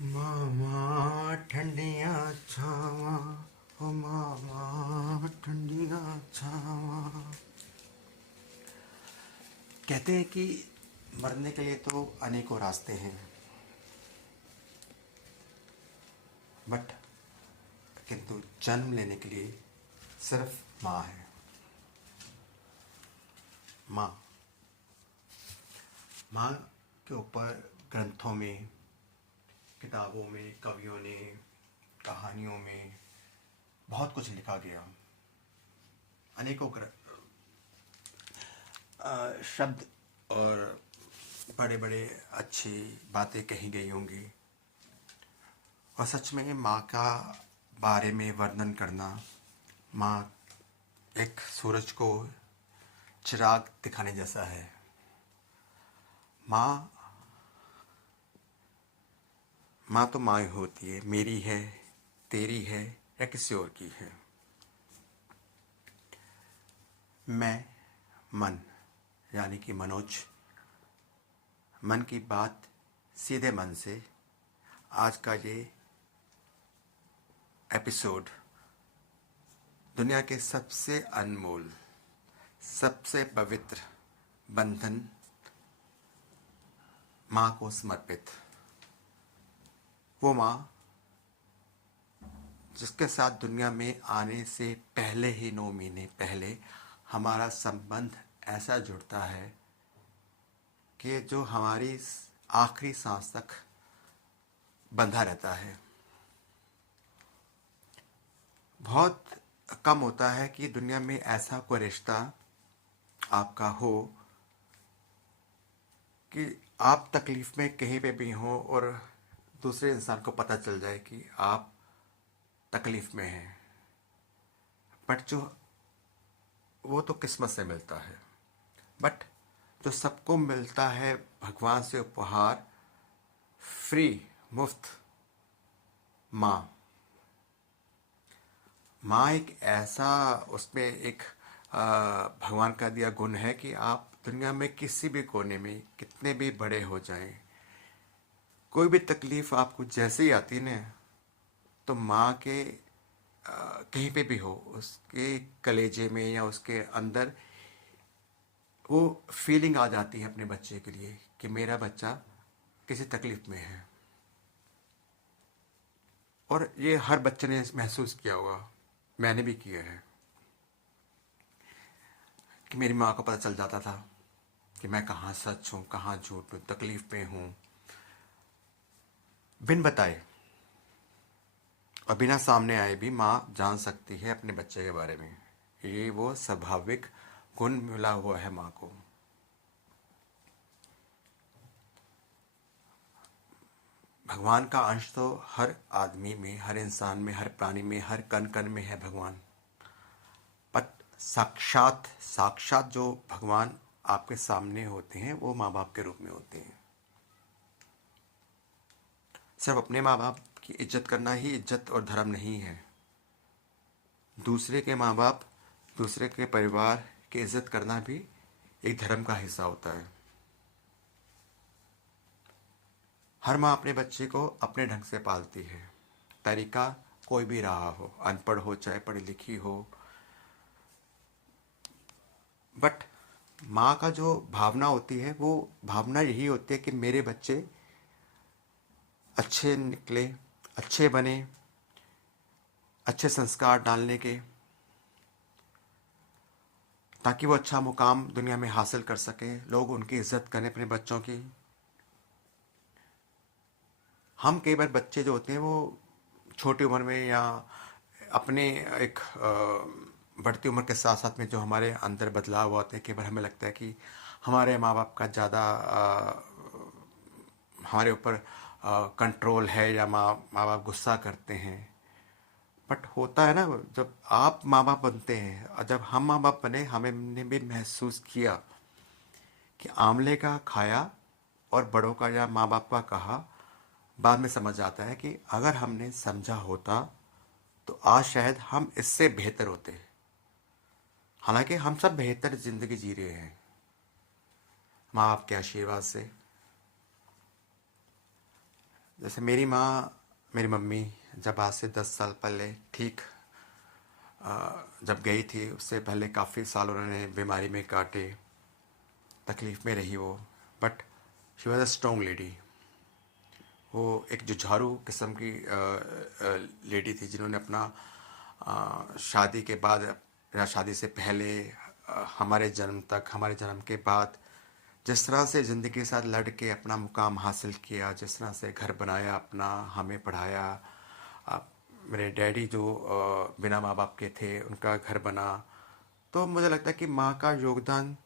मामा ठंडिया छावा, ओ मामा ठंडिया छावा। कहते हैं कि मरने के लिए तो अनेकों रास्ते हैं, बट किंतु जन्म लेने के लिए सिर्फ माँ है। माँ माँ के ऊपर ग्रंथों में, किताबों में, कवियों ने, कहानियों में बहुत कुछ लिखा गया। अनेकों शब्द और बड़े बड़े अच्छी बातें कही गई होंगी। और सच में माँ का बारे में वर्णन करना, माँ एक सूरज को चिराग दिखाने जैसा है। माँ माँ तो माँ ही होती है, मेरी है, तेरी है या किसी और की है। मैं मन यानी कि मनोज, मन की बात सीधे मन से, आज का ये एपिसोड दुनिया के सबसे अनमोल, सबसे पवित्र बंधन माँ को समर्पित। वो माँ जिसके साथ दुनिया में आने से पहले ही 9 महीने पहले हमारा संबंध ऐसा जुड़ता है कि जो हमारी आखिरी सांस तक बंधा रहता है। बहुत कम होता है कि दुनिया में ऐसा कोई रिश्ता आपका हो कि आप तकलीफ में कहीं पे भी हो और दूसरे इंसान को पता चल जाए कि आप तकलीफ में हैं। बट जो वो तो किस्मत से मिलता है, बट जो सबको मिलता है भगवान से उपहार, फ्री, मुफ्त, माँ। माँ एक ऐसा, उसमें एक भगवान का दिया गुण है कि आप दुनिया में किसी भी कोने में कितने भी बड़े हो जाएं, कोई भी तकलीफ आपको जैसे ही आती ना, तो माँ के कहीं पे भी हो, उसके कलेजे में या उसके अंदर वो फीलिंग आ जाती है अपने बच्चे के लिए कि मेरा बच्चा किसी तकलीफ में है। और ये हर बच्चे ने महसूस किया होगा, मैंने भी किया है कि मेरी माँ को पता चल जाता था कि मैं कहाँ सच हूँ, कहाँ झूठ हूँ, तकलीफ में हूँ, बिन बताए और बिना सामने आए भी माँ जान सकती है अपने बच्चे के बारे में। ये वो स्वाभाविक गुण मिला हुआ है माँ को। भगवान का अंश तो हर आदमी में, हर इंसान में, हर प्राणी में, हर कण कण में है भगवान। पर साक्षात साक्षात जो भगवान आपके सामने होते हैं वो माँ बाप के रूप में होते हैं। सिर्फ अपने माँ बाप की इज्जत करना ही इज्जत और धर्म नहीं है। दूसरे के माँ बाप, दूसरे के परिवार की इज्जत करना भी एक धर्म का हिस्सा होता है। हर माँ अपने बच्चे को अपने ढंग से पालती है, तरीका कोई भी रहा हो, अनपढ़ हो चाहे पढ़ी लिखी हो। बट माँ का जो भावना होती है वो भावना यही होती है कि मेरे बच्चे अच्छे निकले, अच्छे बने, अच्छे संस्कार डालने के, ताकि वो अच्छा मुकाम दुनिया में हासिल कर सके, लोग उनकी इज्जत करें अपने बच्चों की। हम कई बार बच्चे जो होते हैं वो छोटी उम्र में या अपने एक बढ़ती उम्र के साथ साथ में जो हमारे अंदर बदलाव होते हैं, कई बार हमें लगता है कि हमारे माँ बाप का ज़्यादा हमारे ऊपर कंट्रोल है या माँ बाप गुस्सा करते हैं। बट होता है ना, जब आप माँ बाप बनते हैं और जब हम माँ बाप बने, हमने भी महसूस किया कि आंवले का खाया और बड़ों का या माँ बाप का कहा बाद में समझ आता है कि अगर हमने समझा होता तो आज शायद हम इससे बेहतर होते। हालांकि हम सब बेहतर जिंदगी जी रहे हैं माँ बाप के आशीर्वाद से। जैसे मेरी माँ, मेरी मम्मी जब आज से 10 साल पहले ठीक जब गई थी, उससे पहले काफ़ी साल उन्होंने बीमारी में काटे, तकलीफ़ में रही वो। But she was a strong lady. वो एक जुझारू किस्म की लेडी थी, जिन्होंने अपना शादी के बाद या शादी से पहले, हमारे जन्म तक, हमारे जन्म के बाद जिस तरह से ज़िंदगी के साथ लड़ के अपना मुकाम हासिल किया, जिस तरह से घर बनाया अपना, हमें पढ़ाया। मेरे डैडी जो बिना माँ बाप के थे, उनका घर बना। तो मुझे लगता है कि माँ का योगदान,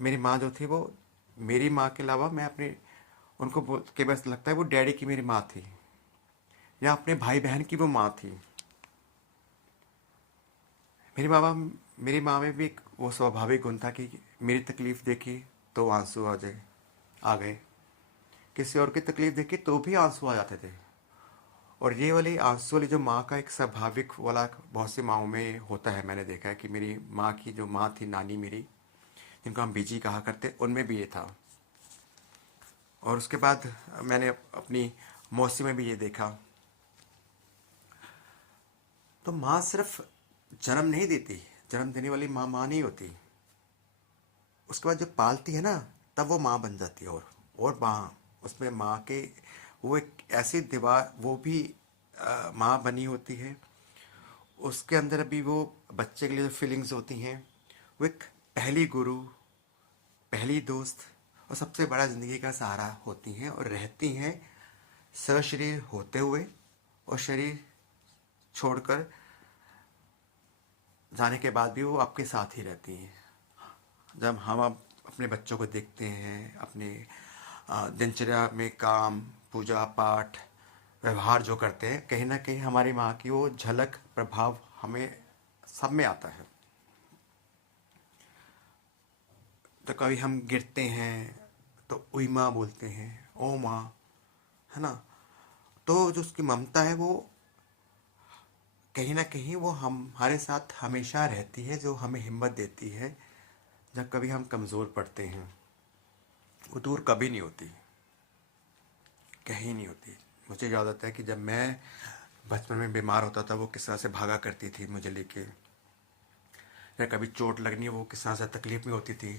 मेरी माँ जो थी वो, मेरी माँ के अलावा मैं अपनी उनको बोल के बस लगता है वो डैडी की मेरी माँ थी, या अपने भाई बहन की वो माँ थी। मेरी माँ मेरी माँ में भी एक वो स्वाभाविक गुण था कि मेरी तकलीफ़ देखी तो आंसू आ गए, किसी और की तकलीफ़ देखी तो भी आंसू आ जाते थे। और ये वाली आंसू वाली जो माँ का एक स्वाभाविक वाला बहुत सी माँओं में होता है, मैंने देखा है कि मेरी माँ की जो माँ थी, नानी मेरी, जिनको हम बीजी कहा करते, उनमें भी ये था। और उसके बाद मैंने अपनी मौसी में भी ये देखा। तो माँ सिर्फ जन्म नहीं देती, जन्म देने वाली माँ माँ नहीं होती, उसके बाद जब पालती है ना, तब वो माँ बन जाती है। और माँ, उसमें माँ के वो एक ऐसी दीवार, वो भी माँ बनी होती है। उसके अंदर भी वो बच्चे के लिए जो फीलिंग्स होती हैं, वो एक पहली गुरु, पहली दोस्त और सबसे बड़ा ज़िंदगी का सहारा होती हैं, और रहती हैं सशरीर होते हुए और शरीर छोड़कर जाने के बाद भी वो आपके साथ ही रहती हैं। जब हम अब अपने बच्चों को देखते हैं, अपने दिनचर्या में काम, पूजा पाठ, व्यवहार जो करते हैं, कहीं ना कहीं हमारी माँ की वो झलक, प्रभाव हमें सब में आता है। तो कभी हम गिरते हैं तो उई माँ बोलते हैं, ओ माँ, है ना। तो जो उसकी ममता है वो कहीं ना कहीं वो हमारे साथ हमेशा रहती है, जो हमें हिम्मत देती है जब कभी हम कमज़ोर पड़ते हैं। वो दूर कभी नहीं होती, कहीं नहीं होती। मुझे याद आता है कि जब मैं बचपन में बीमार होता था, वो किस तरह से भागा करती थी मुझे लेके, या कभी चोट लगनी वो किस तरह से तकलीफ में होती थी।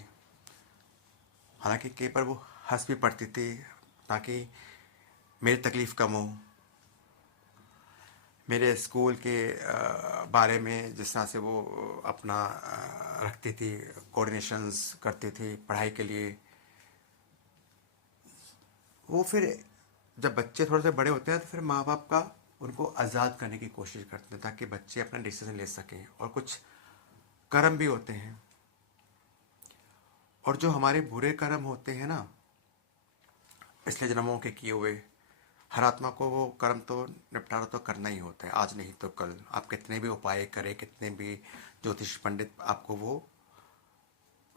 हालांकि कई बार वो हंस भी पड़ती थी ताकि मेरी तकलीफ़ कम हो। मेरे स्कूल के बारे में जिस तरह से वो अपना रखती थी, कोऑर्डिनेशंस करती थी पढ़ाई के लिए। वो फिर जब बच्चे थोड़े से बड़े होते हैं तो फिर माँ बाप का उनको आज़ाद करने की कोशिश करते हैं, ताकि बच्चे अपना डिसीजन ले सकें। और कुछ कर्म भी होते हैं, और जो हमारे बुरे कर्म होते हैं ना, पिछले जन्मों के किए हुए, हर आत्मा को वो कर्म तो निपटारा तो करना ही होता है, आज नहीं तो कल। आप कितने भी उपाय करें, कितने भी ज्योतिष पंडित, आपको वो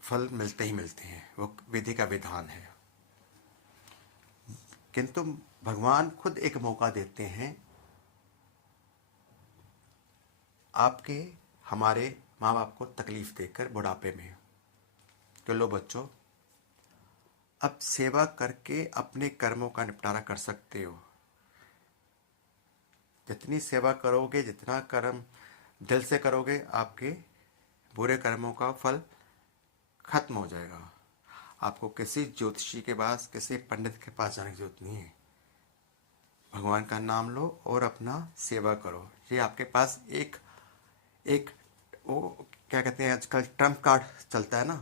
फल मिलते ही मिलते हैं, वो विधि का विधान है। किंतु भगवान खुद एक मौका देते हैं आपके, हमारे माँ बाप को तकलीफ देकर बुढ़ापे में, कि लो बच्चों, अब सेवा करके अपने कर्मों का निपटारा कर सकते हो। जितनी सेवा करोगे, जितना कर्म दिल से करोगे, आपके बुरे कर्मों का फल खत्म हो जाएगा। आपको किसी ज्योतिषी के पास, किसी पंडित के पास जाने की जरूरत नहीं है। भगवान का नाम लो और अपना सेवा करो। ये आपके पास एक एक वो क्या कहते हैं, आजकल ट्रम्प कार्ड चलता है ना,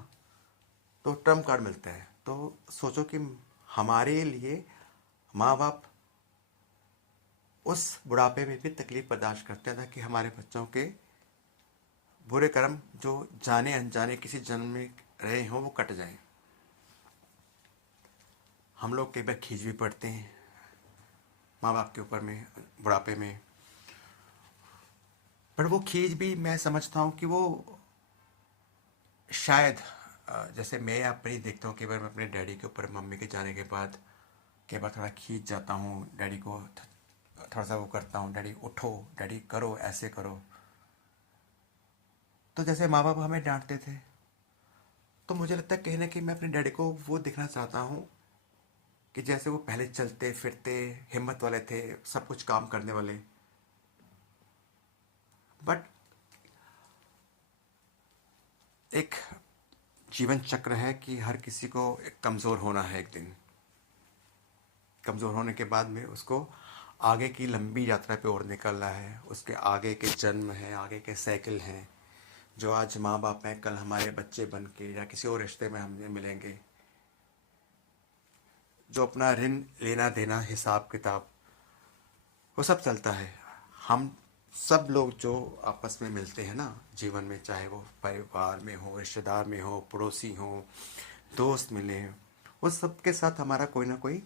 तो ट्रम्प कार्ड मिलता है। तो सोचो कि हमारे लिए माँ बाप उस बुढ़ापे में भी तकलीफ बर्दाश्त करते हैं, ताकि हमारे बच्चों के बुरे कर्म जो जाने अनजाने किसी जन्म में रहे हों वो कट जाएं। हम लोग कई बार खींच भी पड़ते हैं माँ बाप के ऊपर में बुढ़ापे में, पर वो खींच भी मैं समझता हूँ कि वो शायद जैसे मैं अपनी देखता हूँ, कई बार मैं अपने डैडी के ऊपर मम्मी के जाने के बाद कई बार थोड़ा खींच जाता हूँ, डैडी को थोड़ा सा वो करता हूँ, डैडी उठो, डैडी करो, ऐसे करो। तो जैसे माँ बाप हमें डांटते थे, तो मुझे लगता है कहीं ना कहीं मैं अपने डैडी को वो दिखना चाहता हूँ कि जैसे वो पहले चलते फिरते हिम्मत वाले थे, सब कुछ काम करने वाले। बट एक जीवन चक्र है कि हर किसी को एक कमज़ोर होना है एक दिन। कमज़ोर होने के बाद में उसको आगे की लंबी यात्रा पे और निकलना है। उसके आगे के जन्म हैं, आगे के साइकिल हैं। जो आज माँ बाप हैं, कल हमारे बच्चे बन के या किसी और रिश्ते में हमसे मिलेंगे। जो अपना ऋण लेना देना हिसाब किताब वो सब चलता है। हम सब लोग जो आपस में मिलते हैं ना जीवन में, चाहे वो परिवार में हो, रिश्तेदार में हो, पड़ोसी हो, दोस्त मिले हों, उस सब के साथ हमारा कोई ना कोई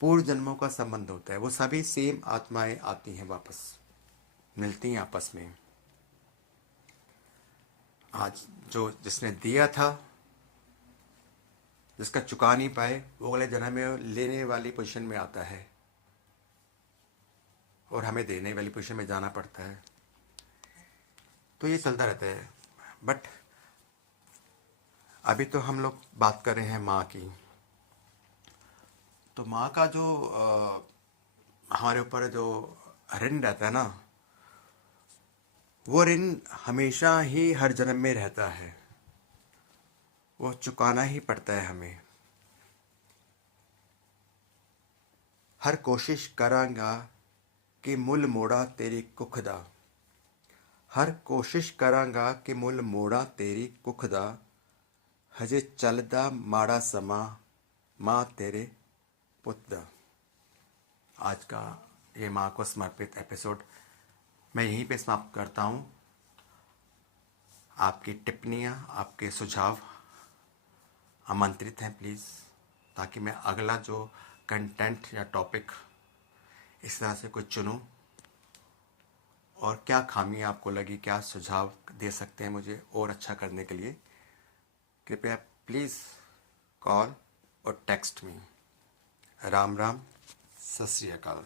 पूर्व जन्मों का संबंध होता है। वो सभी सेम आत्माएं आती हैं, वापस मिलती हैं आपस में। आज जो जिसने दिया था, जिसका चुका नहीं पाए, वो अगले जन्म में लेने वाली पोजीशन में आता है और हमें देने वाली पोजीशन में जाना पड़ता है। तो ये चलता रहता है। बट अभी तो हम लोग बात कर रहे हैं माँ की। तो माँ का जो हमारे ऊपर जो ऋण रहता है ना, वो ऋण हमेशा ही हर जन्म में रहता है। वो चुकाना ही पड़ता है हमें। हर कोशिश करांगा कि मुल मोड़ा तेरी कुखदा। हर कोशिश करांगा कि मुल मोड़ा तेरी कुखदा। हजे चलदा माड़ा समा माँ तेरे पुत दा। आज का ये माँ को समर्पित एपिसोड मैं यहीं पे समाप्त करता हूँ। आपकी टिप्पणियाँ, आपके सुझाव आमंत्रित हैं प्लीज़, ताकि मैं अगला जो कंटेंट या टॉपिक इस तरह से कुछ चुनूँ। और क्या खामी आपको लगी, क्या सुझाव दे सकते हैं मुझे और अच्छा करने के लिए, कृपया प्लीज़ कॉल और टेक्स्ट मी। राम राम, सत श्री अकाल।